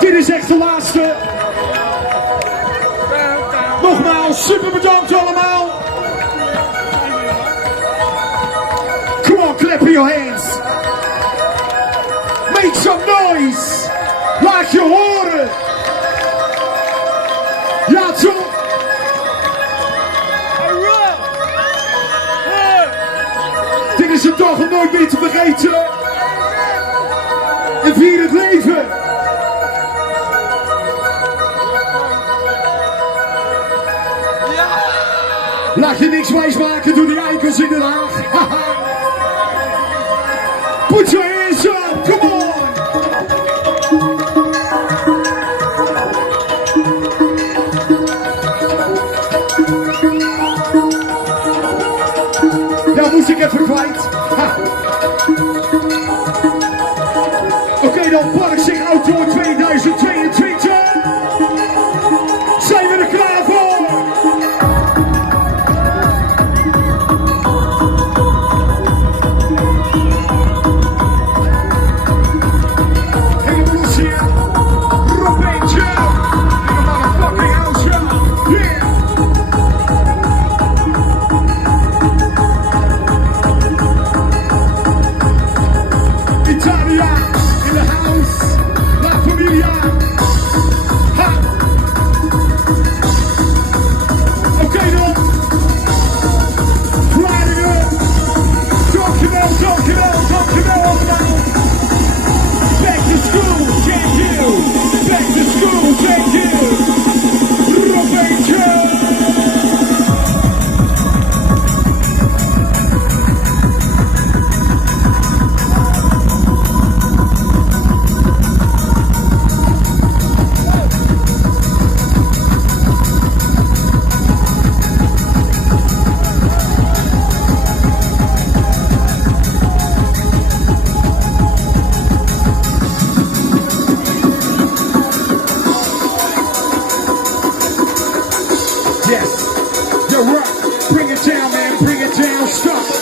Dit is echt de laatste. Nogmaals, super bedankt allemaal. Come on, clap your hands. Make some noise. Laat je horen. Ja, toch? Dit is een dag om nooit meer te vergeten. En vier het leven. Laat je niks wijsmaken door die eikels in Den Haag. Put your hands up, come on! Ja, moest ik even kwijt. Oké, dan Parkzicht Outdoor 2022. Zijn we er klaar voor? Yes, yo, rock, bring it down, man, bring it down, stop.